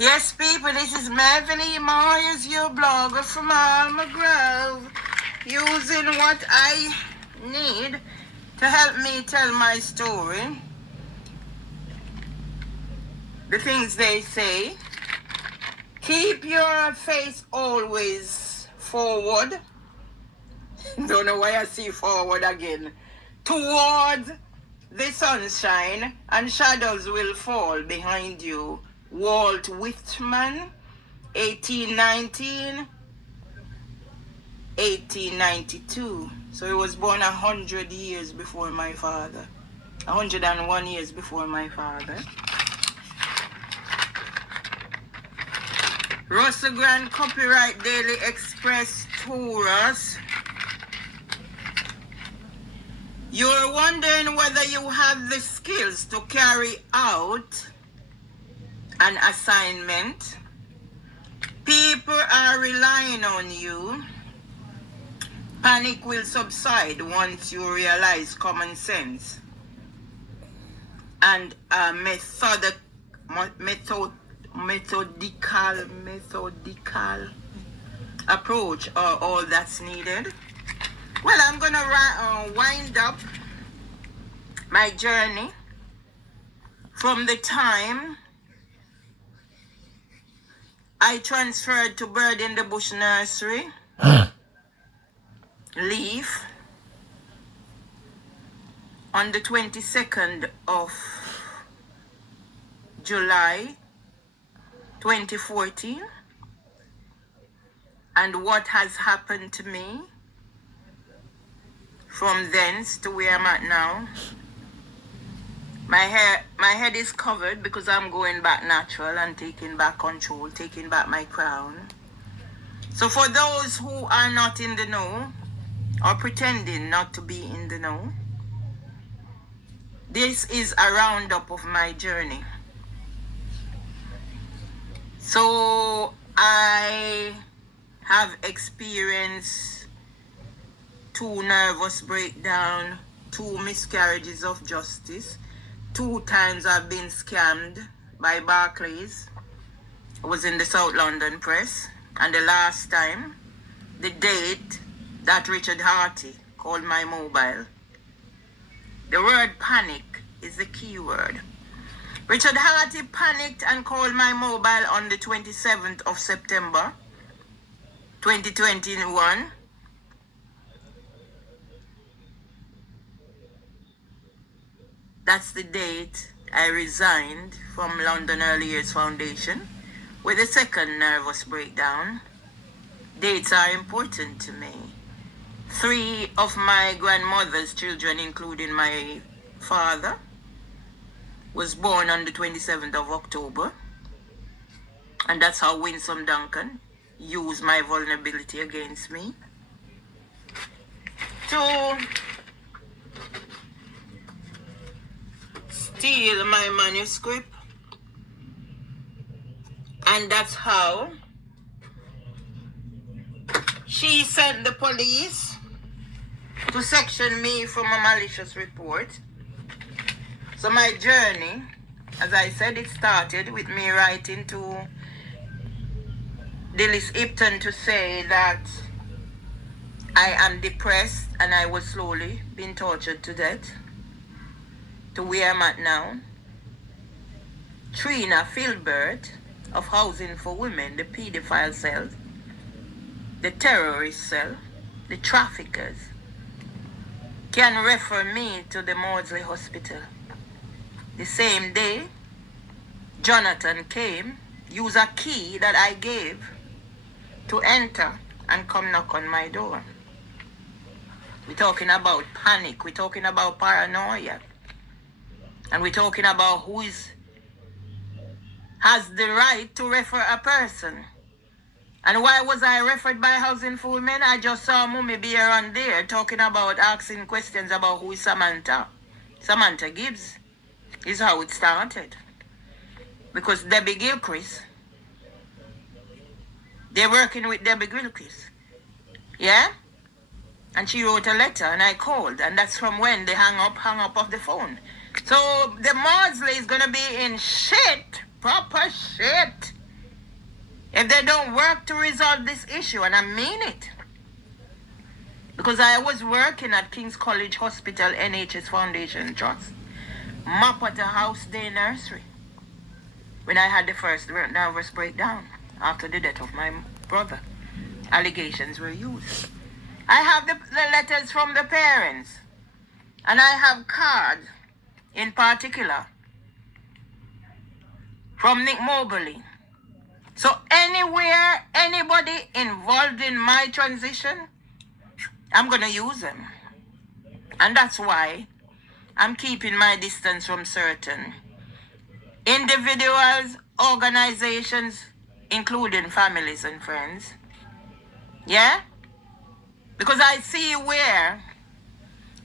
Yes, people, this is Beverly Myers, your blogger from Alma Grove, using what I need to help me tell my story. The things they say. Keep your face always forward. Don't know why I see forward again. Towards the sunshine, and shadows will fall behind you. Walt Whitman, 1819, 1892. So he was born 100 years before my father. 101 years before my father. Russell Grant, Copyright Daily Express, Taurus. You're wondering whether you have the skills to carry out an assignment. People are relying on you. Panic will subside once you realize common sense and a methodical approach are all that's needed. Well, I'm gonna wind up my journey from the time I transferred to Bird in the Bush Nursery, Leaf, on the 22nd of July 2014, and what has happened to me from thence to where I'm at now. My head is covered because I'm going back natural and taking back control, taking back my crown. So for those who are not in the know or pretending not to be in the know, this is a roundup of my journey. So I have experienced 2 nervous breakdowns, 2 miscarriages of justice. 2 times I've been scammed by Barclays. I was in the South London press. And the last time, the date that Richard Harty called my mobile. The word panic is the key word. Richard Harty panicked and called my mobile on the 27th of September, 2021. That's the date I resigned from London Early Years Foundation with a 2nd nervous breakdown. Dates are important to me. 3 of my grandmother's children, including my father, was born on the 27th of October. And that's how Winsome Duncan used my vulnerability against me to steal my manuscript. And that's how she sent the police to section me from a malicious report. So my journey, as I said, it started with me writing to Dilys Ipton to say that I am depressed and I was slowly being tortured to death, to where I'm at now. Trina Filbert of Housing for Women, the pedophile cell, the terrorist cell, the traffickers, can refer me to the Maudsley Hospital. The same day, Jonathan came, used a key that I gave to enter and come knock on my door. We're talking about panic, we're talking about paranoia, and we're talking about who has the right to refer a person. And why was I referred by Housing for Women? I just saw Mummy Bear on there talking about, asking questions about who is Samantha. Samantha Gibbs is how it started. Because Debbie Gilchrist, they're working with Debbie Gilchrist. Yeah? And she wrote a letter and I called. And that's from when they hung up of the phone. So the Maudsley is going to be in shit. Proper shit. If they don't work to resolve this issue, and I mean it, because I was working at King's College Hospital NHS Foundation Trust, Mapata House Day Nursery, when I had the first nervous breakdown after the death of my brother. Allegations were used. I have the letters from the parents, and I have cards in particular from Nick Mobley. So anywhere, anybody involved in my transition, I'm going to use them. And that's why I'm keeping my distance from certain individuals, organizations, including families and friends. Yeah? Because I see where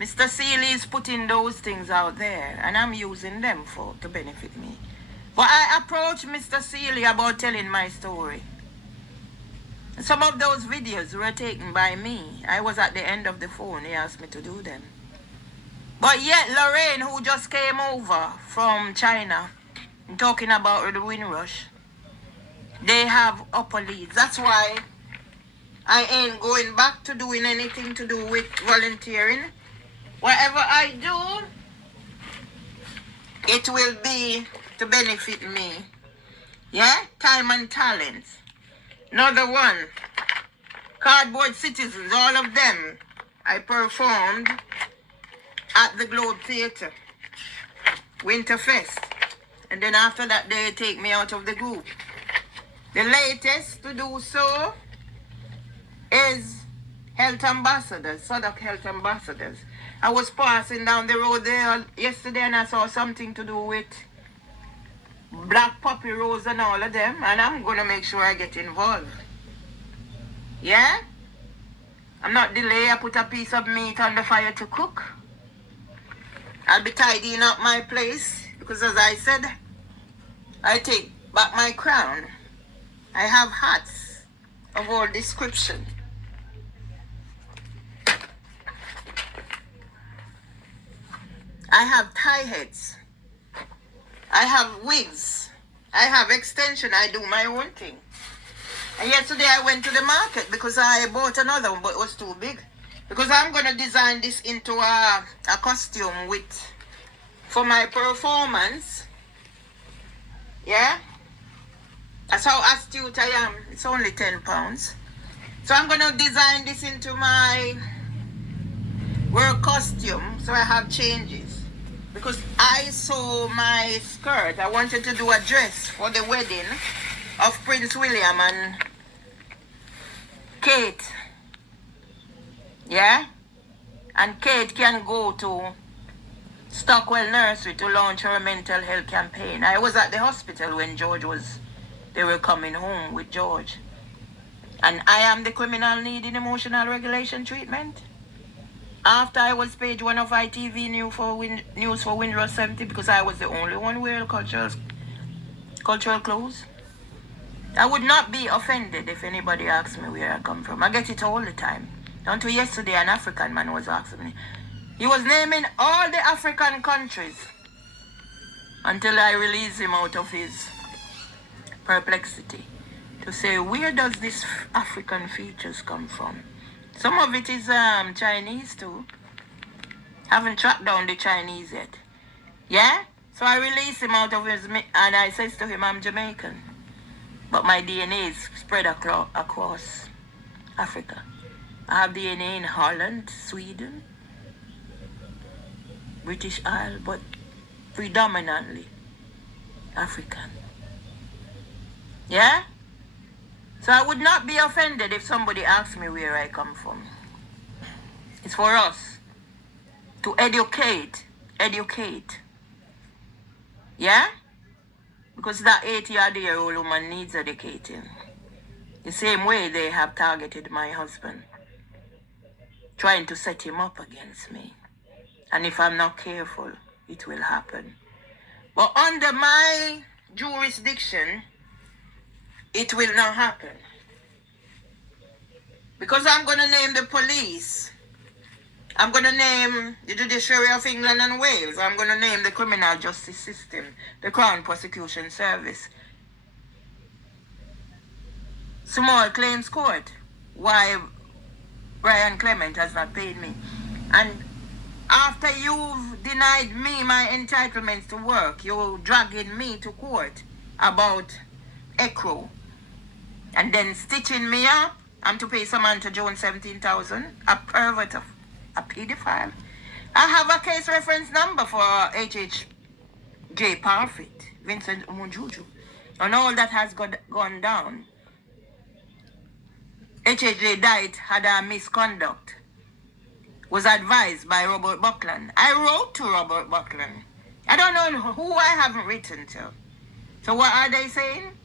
Mr. Seeley is putting those things out there, and I'm using them to benefit me. But I approached Mr. Seeley about telling my story. Some of those videos were taken by me. I was at the end of the phone. He asked me to do them. But yet Lorraine, who just came over from China, talking about the Windrush, they have upper leads. That's why I ain't going back to doing anything to do with volunteering. Whatever I do, it will be to benefit me. Yeah? Time and talent. Another one. Cardboard Citizens, all of them. I performed at the Globe Theatre, Winterfest. And then after that, they take me out of the group. The latest to do so is Health Ambassadors, Sadok Health Ambassadors. I was passing down the road there yesterday and I saw something to do with Black Poppy Rose and all of them, and I'm going to make sure I get involved. Yeah? I'm not delayed. I put a piece of meat on the fire to cook. I'll be tidying up my place because, as I said, I take back my crown. I have hats of all description. I have tie heads. I have wigs. I have extension. I do my own thing. And yesterday I went to the market because I bought another one, but it was too big. Because I'm going to design this into a costume for my performance. Yeah? That's how astute I am. It's only £10. So I'm going to design this into my work costume. So I have changes. Because I saw my skirt. I wanted to do a dress for the wedding of Prince William and Kate. Yeah? And Kate can go to Stockwell Nursery to launch her mental health campaign. I was at the hospital when they were coming home with George. And I am the criminal needing emotional regulation treatment. After I was page 1 of ITV News for Windrush 70 because I was the only one wearing cultural clothes. I would not be offended if anybody asked me where I come from. I get it all the time. Until yesterday, an African man was asking me. He was naming all the African countries until I released him out of his perplexity to say, where does this African features come from? Some of it is Chinese too. Haven't tracked down the Chinese yet. Yeah? So I released him out of his, and I says to him, I'm Jamaican. But my DNA is spread across Africa. I have DNA in Holland, Sweden, British Isle, but predominantly African. Yeah? So I would not be offended if somebody asked me where I come from. It's for us to educate. Yeah? Because that 80-year-old woman needs educating. The same way they have targeted my husband, trying to set him up against me. And if I'm not careful, it will happen. But under my jurisdiction, it will not happen. Because I'm going to name the police. I'm going to name the Judiciary of England and Wales. I'm going to name the criminal justice system, the Crown Prosecution Service. Small Claims Court. Why Brian Clement has not paid me. And after you've denied me my entitlements to work, you're dragging me to court about ECRO. And then stitching me up. I'm to pay Samantha Jones 17,000. A pervert, a pedophile. I have a case reference number for HHJ Parfit, Vincent Munjuju. And all that has gone down. HHJ Diet had a misconduct. Was advised by Robert Buckland. I wrote to Robert Buckland. I don't know who I haven't written to. So what are they saying?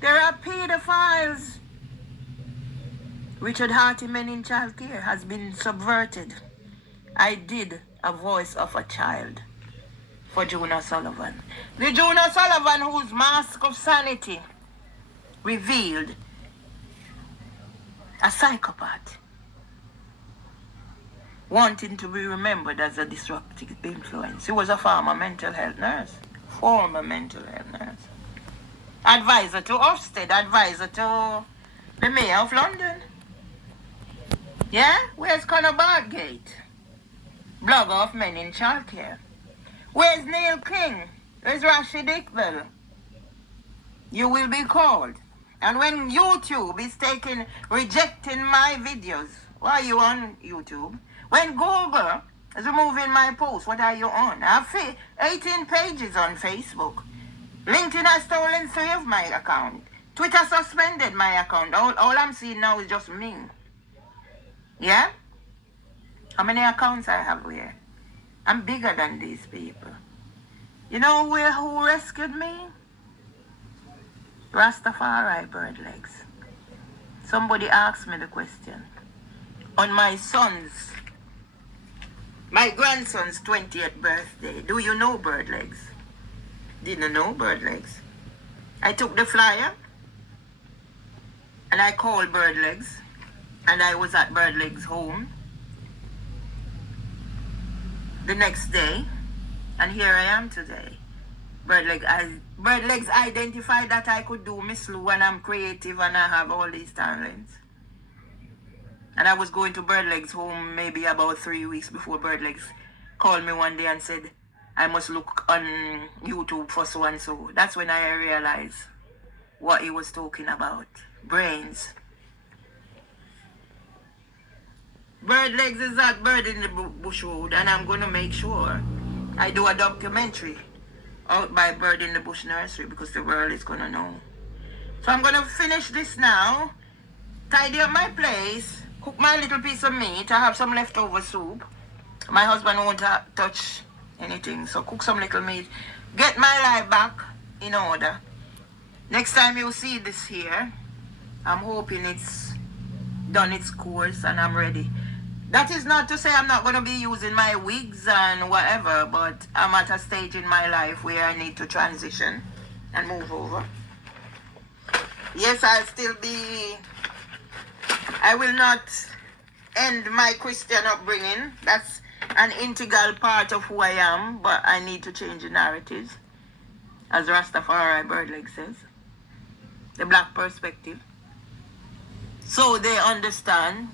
There are pedophiles. Richard Hartiman in child care has been subverted. I did a voice of a child for Jonah Sullivan. The Jonah Sullivan whose mask of sanity revealed a psychopath wanting to be remembered as a disruptive influence. He was a former mental health nurse. Advisor to Ofsted, advisor to the Mayor of London. Yeah? Where's Conor Bargate? Blogger of men in childcare. Where's Neil King? Where's Rashid Iqbal? You will be called. And when YouTube is rejecting my videos, why are you on YouTube? When Google is removing my posts, what are you on? I have 18 pages on Facebook. LinkedIn has stolen 3 of my account. Twitter suspended my account. All I'm seeing now is just me. Yeah? How many accounts I have here? I'm bigger than these people. You know who rescued me? Rastafari bird legs. Somebody asked me the question. On my grandson's 20th birthday, do you know bird legs? Didn't know bird legs. I took the flyer and I called bird legs and I was at bird legs home the next day and here I am today. Bird legs identified that I could do Miss Lou and I'm creative and I have all these talents. And I was going to Bird Legs home maybe about 3 weeks before Bird Legs called me one day and said, I must look on YouTube for so and so. That's when I realized what he was talking about. Brains. Bird Legs is at Bird in the Bush Road and I'm going to make sure I do a documentary out by Bird in the Bush Nursery because the world is going to know. So I'm going to finish this now, tidy up my place, cook my little piece of meat. I have some leftover soup. My husband won't touch anything, so cook some little meat. Get my life back in order. Next time you see this here, I'm hoping it's done its course and I'm ready. That is not to say I'm not going to be using my wigs and whatever, but I'm at a stage in my life where I need to transition and move over. Yes, I will not end my Christian upbringing. That's an integral part of who I am, but I need to change the narratives, as Rastafari Birdleg says. The black perspective. So they understand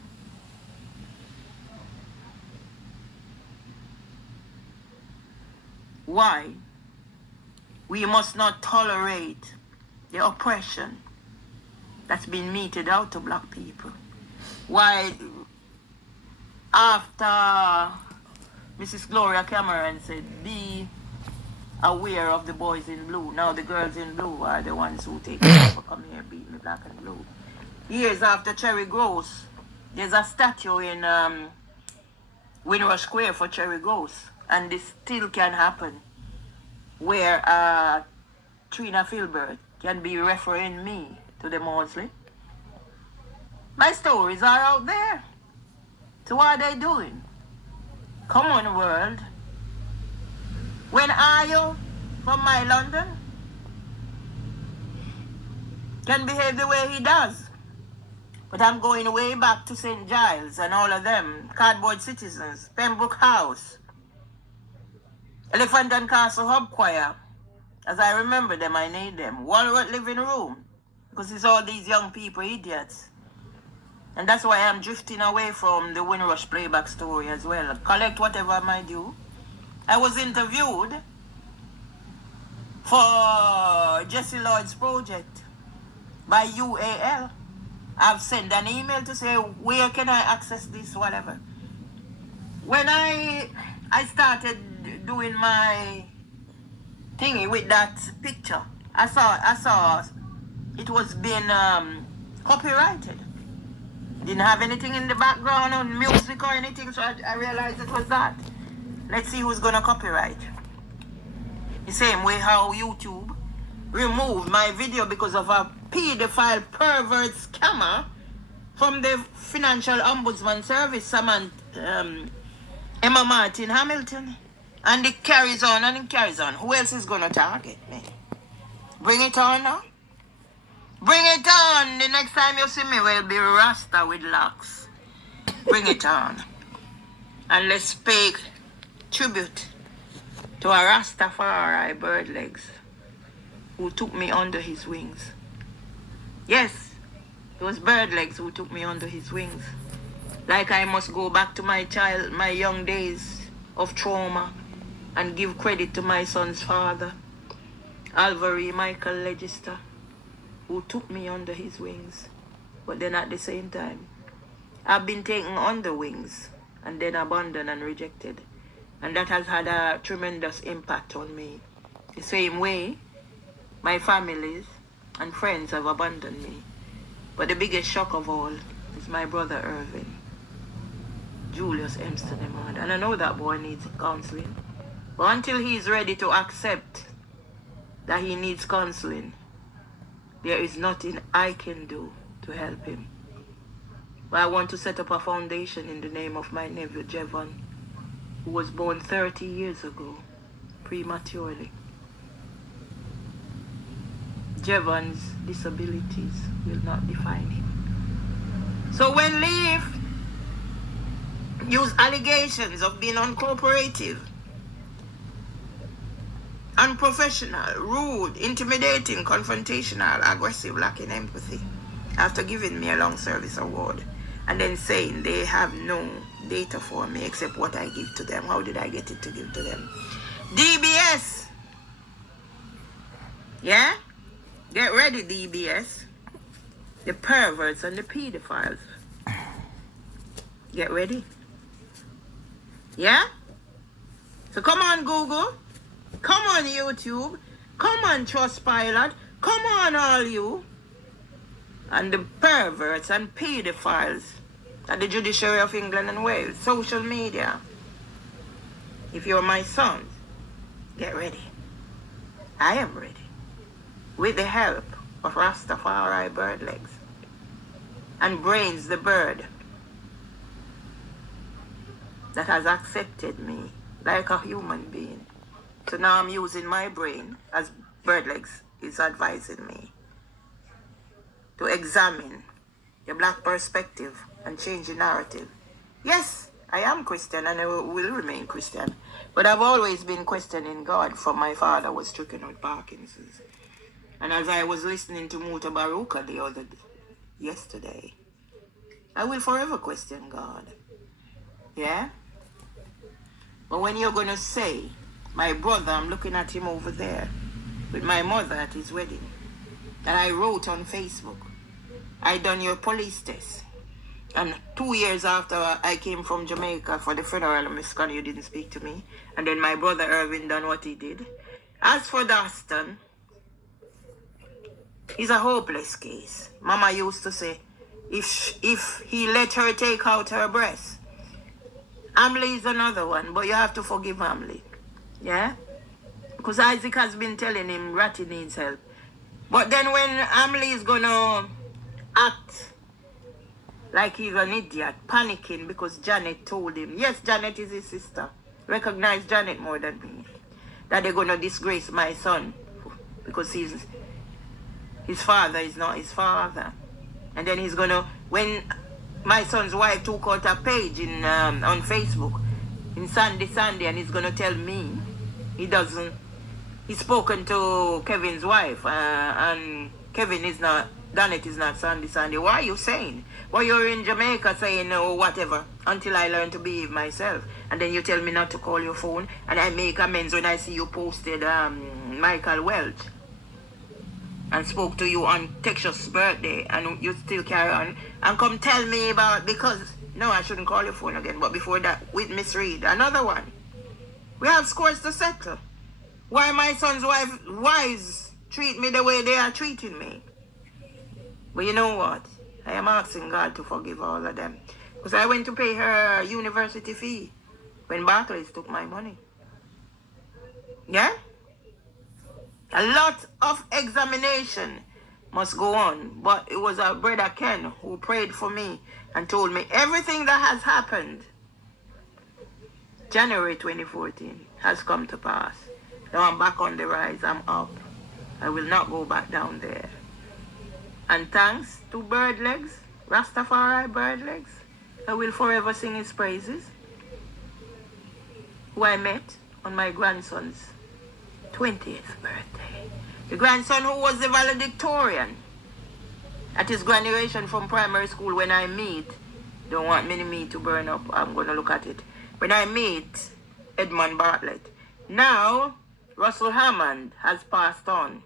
why we must not tolerate the oppression that's been meted out to black people. Why, after Mrs. Gloria Cameron said, be aware of the boys in blue. Now the girls in blue are the ones who take me for come here, beat me black and blue. Years after Cherry Gross, there's a statue in Windrush Square for Cherry Gross. And this still can happen, where Trina Filbert can be referring me to the Maudsley. My stories are out there. So what are they doing? Come on, world. When are you from my London can behave the way he does? But I'm going way back to St. Giles and all of them, Cardboard Citizens, Pembroke House, Elephant and Castle Hub Choir. As I remember them, I need them. Walworth Living Room. Because it's all these young people, idiots. And that's why I'm drifting away from the Windrush playback story as well. Collect whatever I might do. I was interviewed for Jesse Lloyd's project by UAL. I've sent an email to say, where can I access this, whatever. When I started doing my thingy with that picture, I saw it was being copyrighted. Didn't have anything in the background or music or anything, so I realized it was that. Let's see who's gonna copyright. The same way how YouTube removed my video because of a pedophile pervert scammer from the Financial Ombudsman Service, Emma Martin Hamilton. And it carries on and it carries on. Who else is gonna target me? Bring it on now. Bring it on. The next time you see me will be Rasta with locks. Bring it on. And let's pay tribute to a Rastafari bird legs who took me under his wings. Yes, it was bird legs who took me under his wings. Like I must go back to my young days of trauma and give credit to my son's father, Alvary Michael Legister, who took me under his wings. But then at the same time, I've been taken under wings and then abandoned and rejected. And that has had a tremendous impact on me. The same way, my families and friends have abandoned me. But the biggest shock of all is my brother Irvin, Julius Emston Emard. And I know that boy needs counseling. But until he's ready to accept that he needs counseling, there is nothing I can do to help him. But I want to set up a foundation in the name of my nephew Jevon, who was born 30 years ago, prematurely. Jevon's disabilities will not define him. So when Leaf used allegations of being uncooperative, unprofessional, rude, intimidating, confrontational, aggressive, lacking empathy, after giving me a long service award, and then saying they have no data for me except what I give to them. How did I get it to give to them? DBS. Yeah? Get ready, DBS. The perverts and the pedophiles. Get ready. Yeah? So come on, Google. Come on, YouTube. Come on, Trustpilot. Come on, all you. And the perverts and pedophiles at the Judiciary of England and Wales. Social media. If you're my son, get ready. I am ready. With the help of Rastafari bird legs. And Brains the bird that has accepted me like a human being. So now I'm using my brain, as Birdlegs is advising me, to examine the black perspective and change the narrative. Yes, I am Christian and I will remain Christian. But I've always been questioning God from my father was stricken with Parkinson's. And as I was listening to Muta Baruka yesterday, I will forever question God. Yeah? But when you're going to say, my brother, I'm looking at him over there with my mother at his wedding, that I wrote on Facebook, I done your police test. And 2 years after I came from Jamaica for the funeral of Miss Connie, you didn't speak to me. And then my brother Irvin done what he did. As for Daston, it's a hopeless case. Mama used to say, if he let her take out her breast. Amley is another one, but you have to forgive Amley. Yeah? Because Isaac has been telling him Ratty needs help. But then when Amley is going to act like he's an idiot, panicking because Janet told him, yes, Janet is his sister. Recognize Janet more than me. That they're going to disgrace my son because his father is not his father. And then he's going to, when my son's wife took out a page on Facebook, in Sandy, and he's going to tell me he's spoken to Kevin's wife, and Kevin is not Done it is not Sunday, Sunday. Why are you saying? Well, you're in Jamaica saying oh, whatever until I learn to behave myself. And then you tell me not to call your phone and I make amends when I see you posted Michael Welch and spoke to you on Texas birthday and you still carry on and come tell me about because no, I shouldn't call your phone again. But before that, with Miss Reed, another one. We have scores to settle. Why my son's wives treat me the way they are treating me. But you know what? I am asking God to forgive all of them. Because I went to pay her university fee when Barclays took my money. Yeah? A lot of examination must go on. But it was our brother Ken who prayed for me and told me everything that has happened January 2014 has come to pass. Now I'm back on the rise. I'm up. I will not go back down there. And thanks to Bird Legs, Rastafari Bird Legs, I will forever sing his praises. Who I met on my grandson's 20th birthday. The grandson who was the valedictorian at his graduation from primary school when I meet, don't want many meat to burn up, I'm going to look at it. When I meet Edmund Bartlett. Now, Russell Hammond has passed on.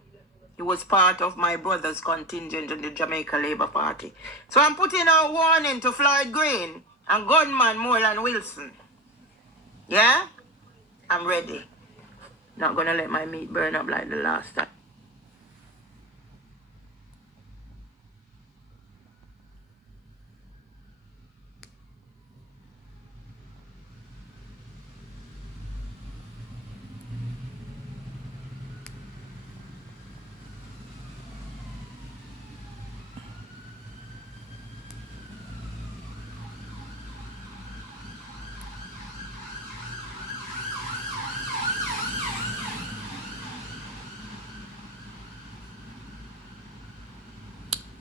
He was part of my brother's contingent in the Jamaica Labour Party. So I'm putting a warning to Floyd Green and gunman Moreland Wilson. Yeah? I'm ready. Not gonna let my meat burn up like the last time.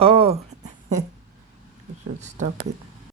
Oh, you should stop it.